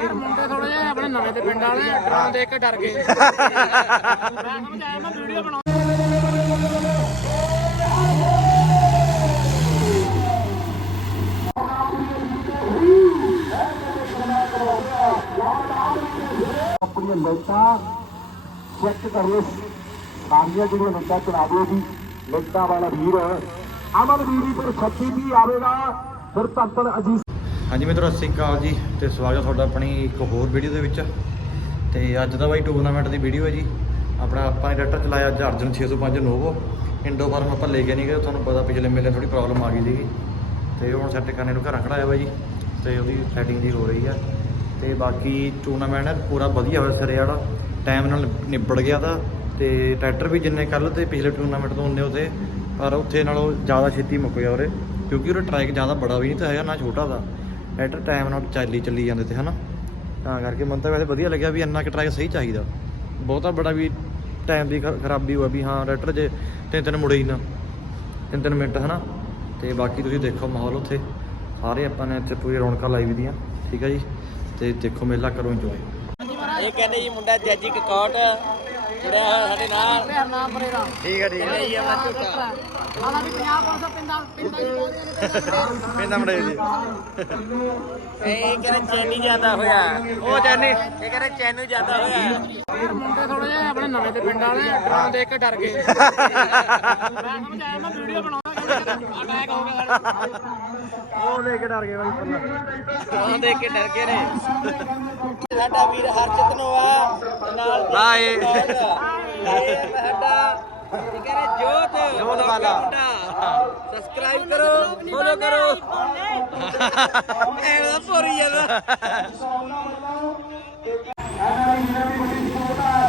ਯਾਰ ਮੁੰਡੇ ਥੋੜੇ ਜਿਹਾ ਆਪਣੇ ਨਵੇਂ ਦੇ ਪਿੰਡ ਵਾਲੇ ਡਰੋਨ ਦੇਖ ਕੇ ਡਰ ਗਏ। ਮੈਂ ਸਮਝ ਮੈਂ ਵੀਡੀਓ ਬਣਾ ਆਪਣੀਆਂ ਲਾਈਟਾਂ ਚੈੱਕ ਕਰਿਓ ਸਾਰੀਆਂ ਜਿਹੜੀਆਂ ਲਾਈਟਾਂ ਚਲਾ ਦਿਓ ਜੀ, ਲਾਈਟਾਂ ਵਾਲਾ ਵੀਰ ਅਮਨ ਵੀਰੀ ਪਰ 36 ਵੀ ਆਵੇਗਾ। ਫਿਰ ਤੰਤਨ ਅਜੀਤ ਹਾਂਜੀ ਮਿੱਤਰੋ, ਸਤਿ ਸ਼੍ਰੀ ਅਕਾਲ ਜੀ ਤੇ ਸਵਾਗਤ ਤੁਹਾਡਾ ਆਪਣੀ ਇੱਕ ਹੋਰ ਵੀਡੀਓ ਦੇ ਵਿੱਚ। ਤੇ ਅੱਜ ਦਾ ਬਾਈ ਟੂਰਨਾਮੈਂਟ ਦੀ ਵੀਡੀਓ ਹੈ ਜੀ। ਆਪਣਾ, ਆਪਾਂ ਨੇ ਟਰੈਕਟਰ ਚਲਾਇਆ ਅੱਜ ਅਰਜਨ 605 ਨੋਵੋ ਇੰਡੋ ਫਾਰਮ ਆਪਾਂ ਲੈ ਕੇ ਨਹੀਂ ਗਏ, ਤੁਹਾਨੂੰ ਪਤਾ ਪਿਛਲੇ ਮੇਲੇ ਥੋੜੀ ਪ੍ਰੋਬਲਮ ਆ ਗਈ ਸੀਗੀ। ਤੇ ਹੁਣ ਸੈੱਟ ਕਰਨੇ ਨੂੰ ਘਰਾਂ ਖੜਾਇਆ ਵਾ ਜੀ। ਤੇ ਉਹਦੀ ਸੈਟਿੰਗ ਦੀ ਹੋ ਰਹੀ ਆ। ਤੇ ਬਾਕੀ ਟੂਰਨਾਮੈਂਟ ਹੈ, ਪੂਰਾ ਵਧੀਆ ਹੋਇਆ ਸਿਰੇ ਵਾਲਾ। ਟਾਈਮ ਨਾਲ ਨਿਬੜ ਗਿਆ ਤਾਂ। ਤੇ ਟਰੈਕਟਰ ਵੀ ਜਿੰਨੇ ਕੱਲ ਤੇ ਪਿਛਲੇ ਟੂਰਨਾਮੈਂਟ ਤੋਂ ਉਹਨੇ ਉਹਦੇ ਪਰ ਉੱਥੇ ਨਾਲੋਂ ਜ਼ਿਆਦਾ ਛੇਤੀ ਮੁੱਕ ਗਿਆ ਉਰੇ। ਕਿਉਂਕਿ ਉਹ ਟਰੈਕ ਜ਼ਿਆਦਾ ਬੜਾ ਵੀ ਨਹੀਂ ਤਾਂ ਹੈਗਾ, ਨਾ ਛੋਟਾ ਦਾ। ਟਰੈਕਟਰ ਟਾਈਮ ਨਾਲ ਚੱਲੀ ਚੱਲੀ ਜਾਂਦੇ ਤੇ, ਹਨਾ? ਤਾਂ ਕਰਕੇ ਮੈਨੂੰ ਤਾਂ ਵੈਸੇ ਵਧੀਆ ਲੱਗਿਆ ਵੀ ਇੰਨਾ ਕਿ ਟਰੈਕ ਸਹੀ ਚਾਹੀਦਾ। ਬਹੁਤਾ ਬੜਾ ਵੀ ਟਾਈਮ ਦੀ ਖਰਾਬੀ ਹੋਇਆ ਵੀ ਹਾਂ ਟਰੈਕਟਰ ਜੇ ਤਿੰਨ ਤਿੰਨ ਮੁੜੇ ਹੀ ਨਾ। ਤਿੰਨ ਤਿੰਨ ਮਿੰਟ, ਹਨਾ? ਤੇ ਬਾਕੀ ਤੁਸੀਂ ਦੇਖੋ ਮਾਹੌਲ ਉੱਥੇ। ਸਾਰੇ ਆਪਾਂ ਨੇ ਇੱਥੇ ਪੂਰੀ ਰੌਣਕਾਂ ਲਾਈ ਵੀ ਦੀਆਂ, ਠੀਕ ਹੈ ਜੀ? ਤੇ ਦੇਖੋ ਮੇਲਾ, ਕਰੋ ਇੰਜੋਏ ਇਹ ਕਹਿੰਦੇ ਜੀ ਮੁੰਡਾ ਜੱਜੀ ਕਕੌਟ ਜੁੜਿਆ ਹੋਇਆ ਸਾਡੇ ਨਾਲ। ਪਿਆਰ ਨਾਮ ਪਰੇਰਾ ਠੀਕ ਹੈ ਠੀਕ ਕਹਿੰਦੇ ਜੀ ਆਪਣਾ ਝੂਟਾ ਹਾਲਾ ਵੀ 50 500 ਪਿੰਡਾਂ ਪਿੰਡਾਂ ਹੀ ਪਹੁੰਚਦੇ ਨੇ ਪਿੰਡਾ ਮੜੇ ਜੀ ਇਹ ਕਹਿੰਦੇ ਚੈਨੀ ਜ਼ਿਆਦਾ ਹੋਇਆ। ਉਹ ਚੈਨੀ ਇਹ ਕਹਿੰਦੇ ਚੈਨੂ ਜ਼ਿਆਦਾ ਹੋਇਆ। ਯਾਰ ਮੁੰਡੇ ਥੋੜੇ ਜਿਹਾ ਆਪਣੇ ਨਵੇਂ ਦੇ ਪਿੰਡ ਵਾਲੇ ਡਰੋਨ ਦੇਖ ਕੇ ਡਰ ਗਏ। ਮੈਂ ਸਮਝ ਆਇਆ ਮੈਂ ਵੀਡੀਓ ਬਣਾਉਂਦਾ ਅਟੈਕ ਹੋ ਗਿਆ ਸਾਡੇ ਉਹ ਲੈ ਕੇ ਡਰ ਗਏ ਬਾਈ ਪੱਲਾ ਉਹ ਦੇਖ ਕੇ ਡਰ ਗਏ ਨੇ। ਸਾਡਾ ਵੀਰ ਹਰਚਿਤ ਨੋਆ ਤੇ ਨਾਲ। ਇਹ। ਸਾਡਾ ਕਹਿੰਦੇ ਜੋਤ। ਜੋਤ ਵਾਲਾ। ਸਬਸਕ੍ਰਾਈਬ ਕਰੋ ਫੋਲੋ ਕਰੋ। ਐਵੇਂ ਦਾ ਭੋਰੀ ਜਾਂਦਾ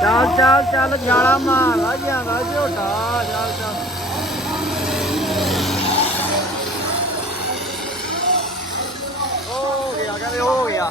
ਚੱਲ ਚੱਲ ਚੱਲ ਜਾਲਾ ਮਾਰ ਆ ਜਾਂਦਾ ਝੋਟਾ ਚੱਲ ਚੱਲ ਹੋ ਗਿਆ, ਕਹਿੰਦੇ ਹੋ ਗਿਆ।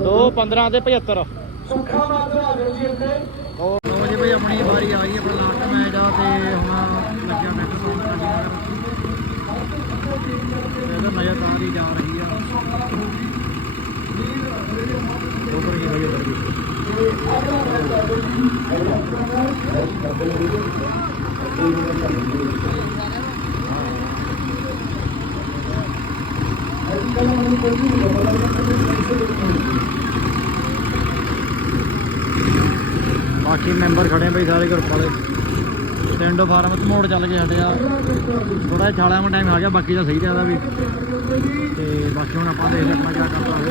ਦੋ 15 ਤੇ 75 ਲੋ ਜੀ ਬਈ ਆਪਣੀ ਵਾਰੀ ਆ ਗਈ ਆਪਣਾ ਲਾਸਟ ਮੈਚ ਆ ਤੇ ਹੁਣ ਲੱਗਿਆ ਮੈਚ ਸੌਂਗ ਕਰਨੀ ਇਹਦਾ ਮਜ਼ਾ ਤਾਂ ਦੀ ਜਾ ਰਹੀ ਆ ਉਧਰ ਹੀ ਹੋਈ ਉਧਰ ਵੀ ਬਾਕੀ ਮੈਂਬਰ ਖੜੇ ਆ ਬਈ ਸਾਰੇ ਗਰੁੱਪ ਵਾਲੇ। ਟੈਂਡੋ ਫਾਰਮ ਤੇ ਮੋੜ ਚੱਲ ਕੇ ਹਟਿਆ ਥੋੜਾ ਛਾਲਾ ਮਾ ਟਾਈਮ ਆ ਗਿਆ, ਬਾਕੀ ਤਾਂ ਸਹੀ ਚੱਲਦਾ ਵੀ। ਤੇ ਬਾਕੀ ਹੁਣ ਆਪਾਂ ਦੇਖਦੇ ਆਪਣਾ ਕੀ ਕਰਦਾ ਹੋਵੇ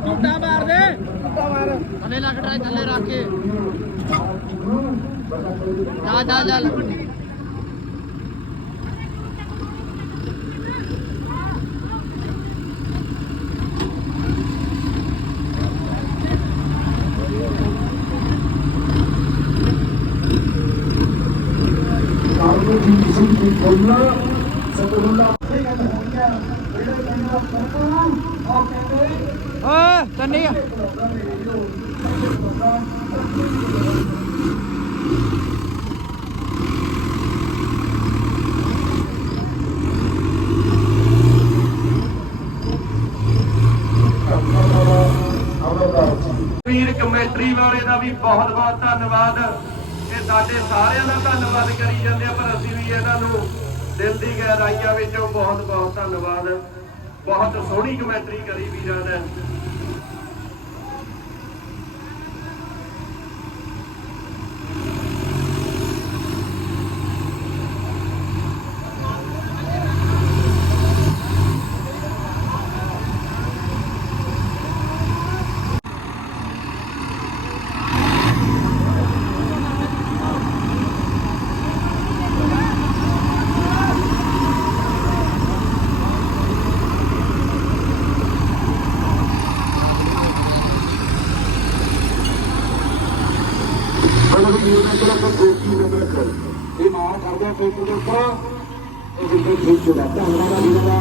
ਜਲਦੀ ਮਿੱਤਰੋ ਬਤਾਉਂ ਤੋਂ ਲੈ ਕੇ ਆਏ ਬੱਤੀ ਨੂੰ ਆਏ ਕਾਮ ਆਸੋ ਹੋਰ ਮਾਰ ਝੂਟਾ ਲੈ ਲਿਆ ਝੂਟਾ ਮਾਰ ਦੇ ਝੂਟਾ ਮਾਰ ਥੱਲੇ ਲੱਗ ਟਰਾਈ ਥੱਲੇ ਰੱਖ ਕੇ ਜਾ ਜਾ ਜਾ ਕਾਲੂ ਜੀ ਸਿੰਘ ਵੀਰ ਕਮੈਂਟਰੀ ਵਾਲੇ ਦਾ ਵੀ ਬਹੁਤ ਬਹੁਤ ਧੰਨਵਾਦ ਇਹ ਸਾਡੇ ਸਾਰਿਆਂ ਦਾ ਧੰਨਵਾਦ ਕਰੀ ਜਾਂਦੇ ਆ, ਪਰ ਅਸੀਂ ਵੀ ਇਹਨਾਂ ਨੂੰ ਦਿਲ ਦੀ ਗਹਿਰਾਈਆਂ ਵਿੱਚੋਂ ਬਹੁਤ ਬਹੁਤ ਧੰਨਵਾਦ। ਬਹੁਤ ਸੋਹਣੀ ਕਮੈਂਟਰੀ ਕਰੀ ਵੀਰਾਂ ਨੇ ਜਿੱਥੇ ਠੀਕ ਹੋ ਜਾਂਦਾ ਹਮਰਾ ਦਾ ਵੀਰਾਂ ਦਾ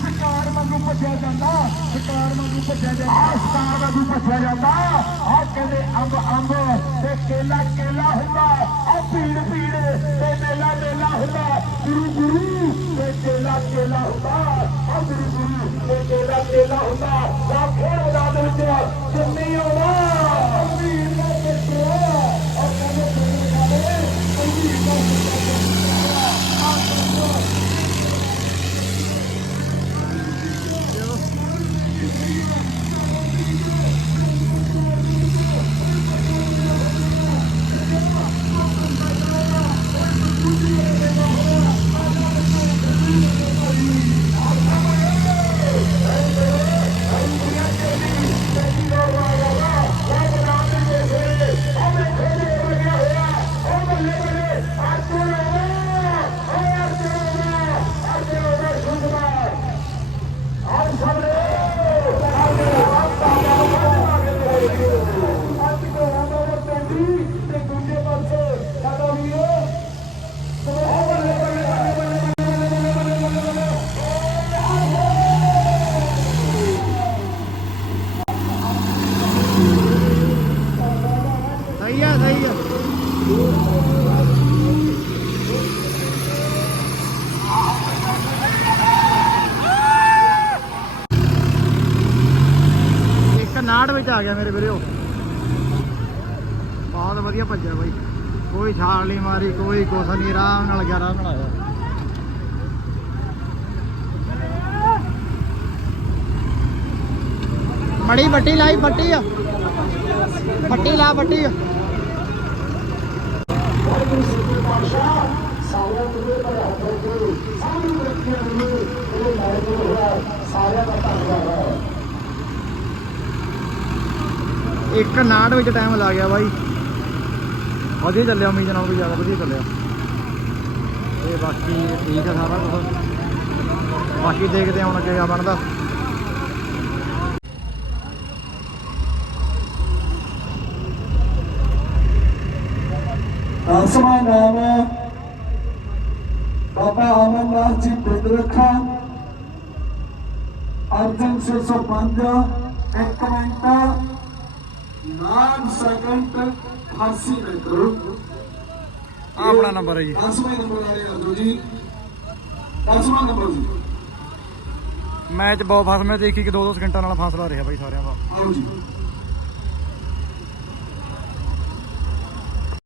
ਸਰਕਾਰ ਵਾਂਗੂ ਭੱਜਿਆ ਜਾਂਦਾ ਸਰਕਾਰ ਵਾਂਗੂ ਭੱਜਿਆ ਜਾਂਦਾ ਆ ਸਰਕਾਰ ਵਾਂਗੂ ਭੱਜਿਆ ਜਾਂਦਾ ਆ ਕਹਿੰਦੇ ਅੰਬ ਅੰਬ ਤੇ ਕੇਲਾ ਕੇਲਾ ਹੁੰਦਾ ਆ ਪੀੜ ਪੀੜ ਤੇ ਮੇਲਾ ਮੇਲਾ ਹੁੰਦਾ ਗੁਰੂ ਗੁਰੂ ਤੇ ਕੇਲਾ ਕੇਲਾ ਹੁੰਦਾ ਆ ਗੁਰੂ ਗੁਰੂ ਤੇ ਕੇਲਾ ਕੇਲਾ ਹੁੰਦਾ ਆ ਫੇਰ ਉਹਦਾ ਦੇ ਵਿੱਚ ਜੰਮੀ ਹੋਣਾ ਵੀਰ ਦਾ ਪੁੱਤਰ ਸਹੀ ਆ ਸਹੀ ਆ। ਇੱਕ ਨਾੜ ਵਿੱਚ ਆ ਗਿਆ ਮੇਰੇ ਵੀਰੇ। ਬਹੁਤ ਵਧੀਆ ਭੱਜਿਆ ਬਾਈ। ਕੋਈ ਛਾਲ ਨਹੀਂ ਮਾਰੀ, ਕੋਈ ਕੁਛ ਨਹੀਂ, ਆਰਾਮ ਨਾਲ ਗਿਆ, ਆਰਾਮ ਮੜੀ ਬੱਟੀ ਲਾਈ, ਬੱਟੀ ਆ। ਬੱਟੀ ਲਾ, ਬੱਟੀ ਆ। ਸਾਰਿਆਂ ਨੂੰ ਇਹ ਹੱਥ ਰੱਖੋ ਸਾਰੀ ਰੱਖਿਆ ਨੂੰ ਇਹ ਲਾਇਕ ਹੋਇਆ ਸਾਰਿਆਂ ਦਾ ਧੰਨਵਾਦ ਹੈ ਇੱਕ ਨਾੜ ਵਿੱਚ ਟਾਈਮ ਲਾ ਗਿਆ ਬਾਈ। ਵਧੀਆ ਚੱਲਿਆ ਉਮੀਦ ਨਾਲ ਵੀ ਜ਼ਿਆਦਾ ਵਧੀਆ ਚੱਲਿਆ। ਤੇ ਬਾਕੀ ਠੀਕ ਆ ਸਾਰਾ ਕੁਝ ਬਾਕੀ ਦੇਖਦੇ ਹਾਂ ਹੁਣ ਅੱਗੇ ਆ ਬਣਦਾ। ਦਸਵਾਂ ਨਾਮ। ਬਾਬਾ ਅਮਰਨਾਥ ਜੀ ਪਿੰਡ ਰੱਖਾ। ਅਰਜਨ 605 ਇੱਕ ਮਿੰਟ। 9 ਸੈਕਿੰਡ 88 ਮਿੰਟ ਆ ਆਪਣਾ ਨੰਬਰ ਹੈ ਜੀ। ਦਸਵੇਂ ਨੰਬਰ ਵਾਲੇ ਆ ਜਾਓ ਜੀ। ਦਸਵਾਂ ਨੰਬਰ ਜੀ। ਮੈਚ ਬਹੁਤ ਫਸਮੇ ਦੇਖੀ ਕਿ 2-2 ਸਕਿੰਟਾਂ ਨਾਲ ਫਾਸਲਾ ਰਿਹਾ ਬਾਈ ਸਾਰਿਆਂ ਦਾ। ਆਓ ਜੀ।